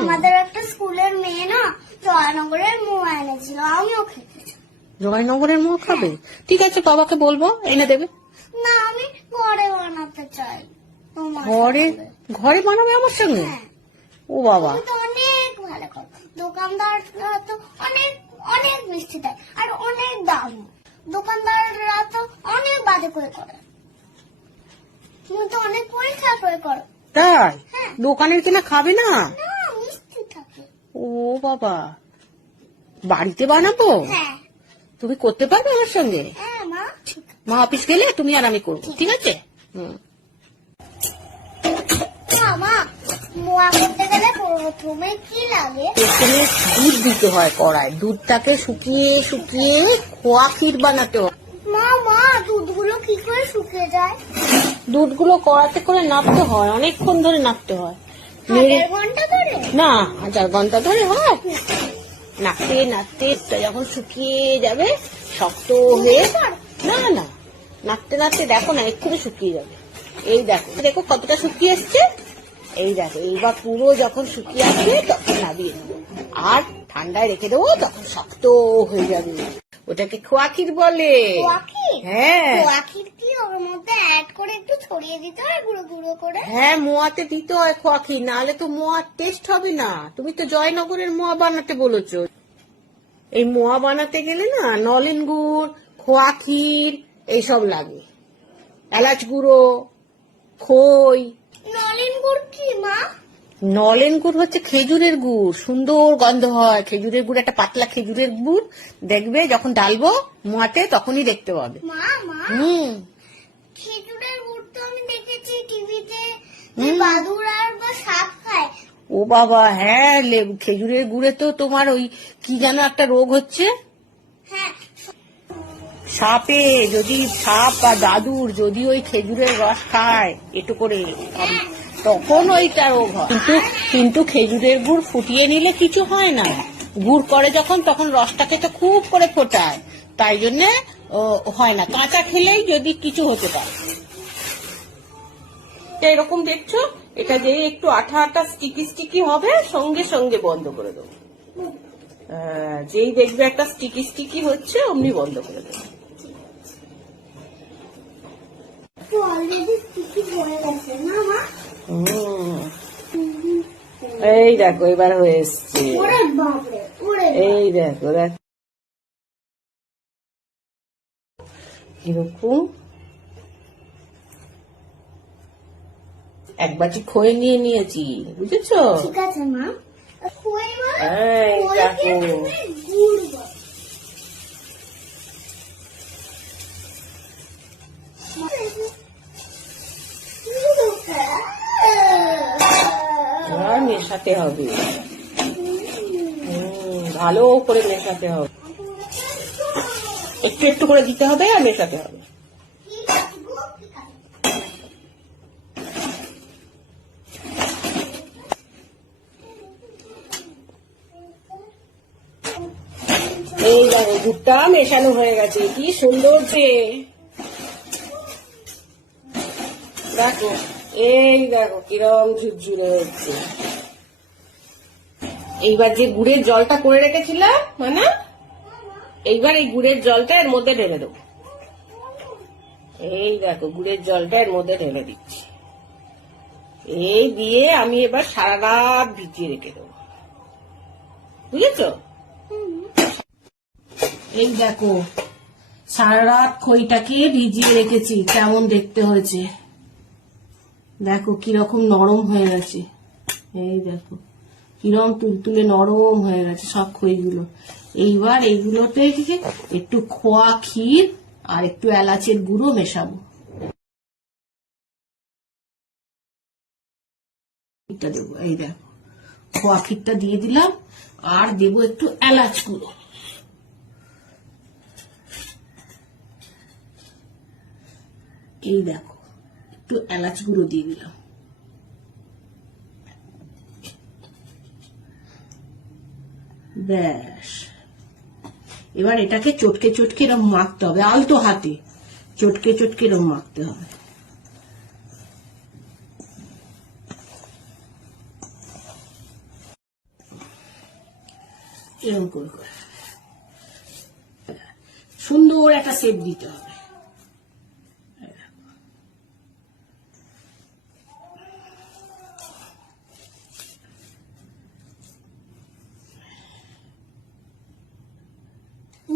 আমাদের একটা স্কুলের মেয়ে না জয়নগরের মোয়া এনেছিল, আমিও খেতেছি। জয়নগরের মোয়া খাবে? ঠিক আছে, বাবাকে বলবো এনে দেবে। না, আমি ঘরে বানাতে চাই। ঘরে? ঘরে বানাবে আমার সঙ্গে? ও বাবা, তুমি তো অনেক ভালো করো। দোকানদাররা তো অনেক অনেক মিষ্টি দেয় আর অনেক দাম। দোকানদাররা তো অনেক বাজে করে করে। তুমি তো অনেক পরীক্ষা করে করো। তাই? দোকানের কিনা খাবে না? না, মিষ্টি থাকে। ও বাবা, বাড়িতে বানাবো? হ্যাঁ। তুমি করতে পারবে আমার সঙ্গে? হ্যাঁ মা। মা অফিস গেলে তুমি আর আমি করবো, ঠিক আছে? মা, মোয়া করতে গেলে প্রথমে কি লাগে? প্রথমে দুধ দিতে হয় কড়ায়, দুধটাকে শুকিয়ে শুকিয়ে খোয়া ক্ষীর বানাতে হয়। মা, দুধগুলো কি করে শুকিয়ে যায়? দুধগুলো কড়াতে করে নাড়তে হয়, অনেকক্ষণ ধরে নাড়তে হয়। 1.5 ঘন্টা ধরে? না, 1000 ঘন্টা ধরে হয়। নাড়তে নাড়তে যখন শুকিয়ে যাবে, শক্ত হয়ে, না না, নাড়তে নাড়তে দেখো না এক্ষুনি শুকিয়ে যাবে। এই দেখো দেখো কতটা শুকিয়ে এসছে। এই দেখো, এইবার পুরো যখন শুকিয়ে আসবে তখন নামিয়ে দেবো, আর ঠান্ডায় রেখে দেবো, তখন শক্ত হয়ে যাবে। ওটাকে খোয়া ক্ষীর বলে। হ্যাঁ, খোয়া ক্ষীর কি ওর মধ্যে অ্যাড করে একটু ছড়িয়ে দিতে হয় গুঁড়ো গুঁড়ো করে? হ্যাঁ, মোয়াতে দিতে হয় খোয়া ক্ষীর, নাহলে তো মোয়ার টেস্ট হবে না। তুমি তো জয়নগরের মোয়া বানাতে বলেছো। এই মোয়া বানাতে গেলে না নলেন গুড়, খোয়া ক্ষীর এইসব লাগে, এলাচ গুঁড়ো, খই। নলেন গুড় কি মা? নলেন গুড় হচ্ছে খেজুরের গুড়, সুন্দর গন্ধ হয়। খেজুরের গুড়, একটা পাতলা খেজুরের গুড়, দেখবে যখন ডালবো মোয়াতে তখনই দেখতে পাবে। মা, খেজুরের গুড় তো আমি দেখেছি টিভিতে, বাদুড় আর বা সাপ খায়। ও বাবা, হ্যাঁ, খেজুরের গুড়ে তো তোমার ওই কি যেন একটা রোগ হচ্ছে। হ্যাঁ, সাপে যদি, সাপ বা দাদুর যদি ওই খেজুরের রস খায় একটু করে, তখন ওইটা রোগ হয়। কিন্তু খেজুরের গুড় ফুটিয়ে নিলে কিছু হয় না। গুড় করে যখন, তখন রসটাকে তো খুব করে ফোটায়, তাই জন্যে হয় না। কাঁচা খেলেই যদি কিছু হতে পারে। এরকম দেখছো, এটা যে একটু আঠা আঠা স্টিকি স্টিকি হবে, সঙ্গে সঙ্গে বন্ধ করে দেবো। যেই দেখবে একটা স্টিকি স্টিকি হচ্ছে, অমনি বন্ধ করে দেবো। এই দেখো এবার হয়ে এসছে। এই দেখো দেখো কিরকম। এক বাটি খই নিয়ে নিয়েছি, বুঝেছো? ঠিক আছে মা। এই দেখো, মেশাতে হবে, ভালো করে মেশাতে হবে, একটু একটু করে দিতে হবে আর মেশাতে হবে। এই দেখো দুধটা মেশানো হয়ে গেছে, কি সুন্দর যে। দেখো, এই দেখো কিরম ঝুরঝুরে হচ্ছে। এইবার যে গুড়ের জলটা করে রেখেছিলাম মানে, এইবার এই গুড়ের জলটা এর মধ্যে ঢেলে দেবো। এই দেখো গুড়ের জলটা এর মধ্যে ঢেলে দিচ্ছি। এই দিয়ে আমি এবার সারা রাত ভিজিয়ে রেখে দেবো, বুঝেছো? এই দেখো সারা রাত খইটাকে ভিজিয়ে রেখেছি, কেমন দেখতে হয়েছে দেখো, কিরকম নরম হয়ে গেছে। এই দেখো কিরম তুলতুলে নরম হয়ে গেছে সব খইগুলো। এইবার এইগুলোতে একটু খোয়া ক্ষীর আর একটু এলাচের গুঁড়ো মেশাবো। এটা দেবো, এই দেখো খোয়া ক্ষীরটা দিয়ে দিলাম, আর দেবো একটু এলাচ গুঁড়ো। এই দেখো একটু এলাচ গুঁড়ো দিয়ে দিলাম। ব্যাস, এবার এটাকে চটকে চটকে এরকম মাখতে হবে, আলতো হাতে চটকে চটকে এরকম মাখতে হবে। এরকম করে করে সুন্দর একটা শেপ দিতে হবে।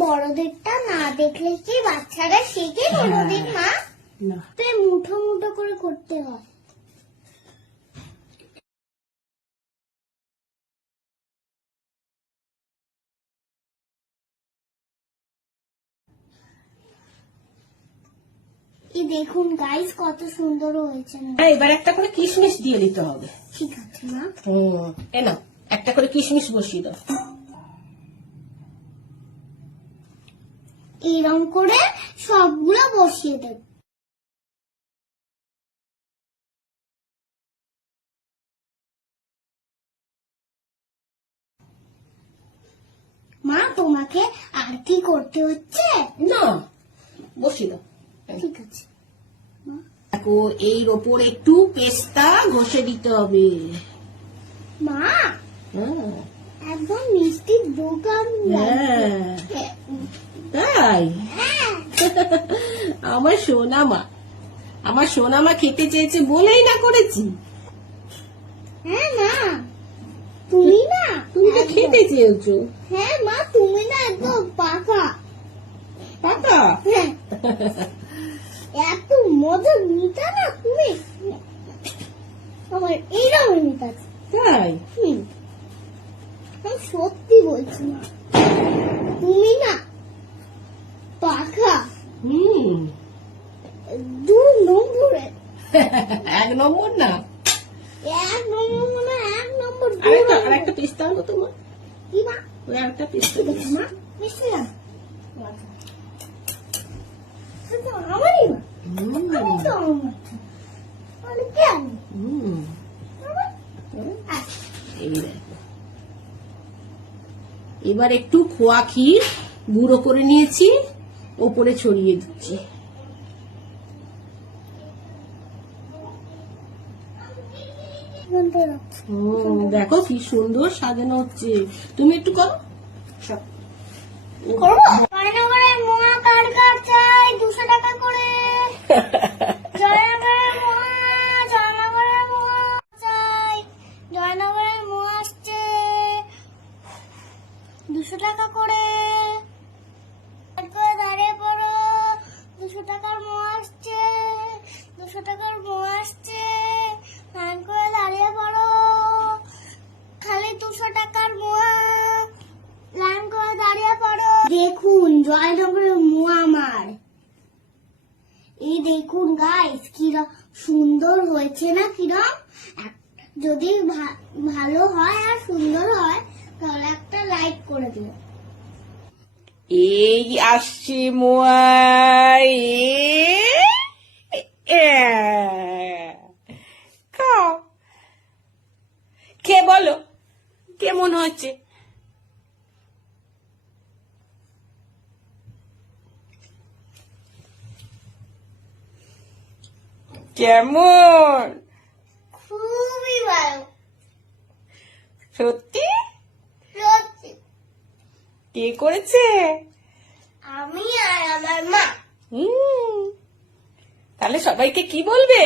বড়দেরটা না দেখলে কি বাচ্চারা শিখে বড়দের মা? না, তাই মুঠো মুঠো করে করতে হয়। এই দেখুন গাইস কত সুন্দর হয়েছে না? এবার একটা করে কিশমিশ দিয়ে দিতে হবে। ঠিক আছে মা। এ নাও, একটা করে কিশমিশ বসিয়ে দাও। এরকম করে সবগুলো বসিয়ে দেব। মা তোমাকে আর কি করতে হচ্ছে? না, বসিয়ে দাও। ঠিক আছে। দেখো, এর ওপর একটু পেস্তা ঘষে দিতে হবে। মা হ্যাঁ, একদম মিষ্টির দোকান লাগছে। তাই? হ্যাঁ। আমার সোনা মা, আমার সোনা মা খেতে চেয়েছে বলেই না করেছি। হ্যাঁ মা, তুমি না তুমি তো খেতে চেয়েছো। হ্যাঁ মা, তুমি না একদম পাকা পাকা। হ্যাঁ। এত মজা নিতা না তুমি, আমার এইরকম নিতা। তাই? আমি সত্যি বলছি না, তুমি না পাকা হুম, 2 নম্বরে। 1 নম্বর না, 1 নম্বর মানে 1 নম্বর। আর একটা পেস্তা হলো তোমার। কি মা? ওই একটা পেস্তা ঠিক আছে মা, মিষ্টি না আমারই মা, আমি তো আমার মানে কেন? এই দেখো, এবার একটু খোয়া ক্ষীর গুঁড়ো করে নিয়েছি, ওপরে ছড়িয়ে দিচ্ছি। দেখো কি সুন্দর সাজানো হচ্ছে। তুমি একটু করো। করবো। জয়নগরের মোয়া কার কার চাই? 200 টাকা করে। জয়নগরের মোয়া চাই। জয়নগরের মোয়া আসছে 200 টাকা করে। দাঁড়িয়ে পড়ো, 200 টাকার মোয়া আসছে, 200 টাকার মোয়া আসছে। লাইন করে দাঁড়িয়ে পড়ো, খালি 200 টাকার মোয়া। লাইন করে দাঁড়িয়ে পড়ো। দেখুন জয়নগরের মোয়া আমার। এই দেখুন গাইস কিরকম সুন্দর হয়েছে না? কিরকম যদি ভালো হয় আর সুন্দর হয় তাহলে একটা লাইক করে দিও। এই আসছে মোয়াই। খাও, খেয়ে বলো কেমন হচ্ছে। কেমন? খুবই ভালো। সত্যি? সত্যি। কে করেছে? আমি আর আমার মা। তাহলে সবাইকে কি বলবে?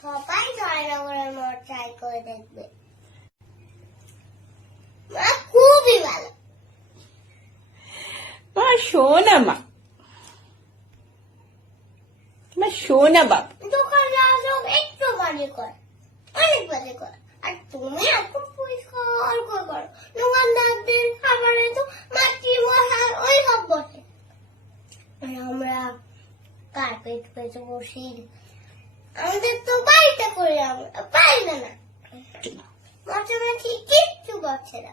সবাই জয়নগরের মোয়া ট্রাই করে দেখবে। মা খুবই ভালো। মা সোনা মা, মা সোনা বাপ। দোকানদার সব একটু বাজে করে, অনেক বাজে করে, আর তুমি এত পরিষ্কার করে করো। দোকানদারদের খাবারে তো মাটি মশা ওই সব বসে, আর আমরা কার্পেট পেতে বসি। আমাদের তো বাড়িতে করে আমরা পাই না, মাঝে মাঝে কিচ্ছু বসে না।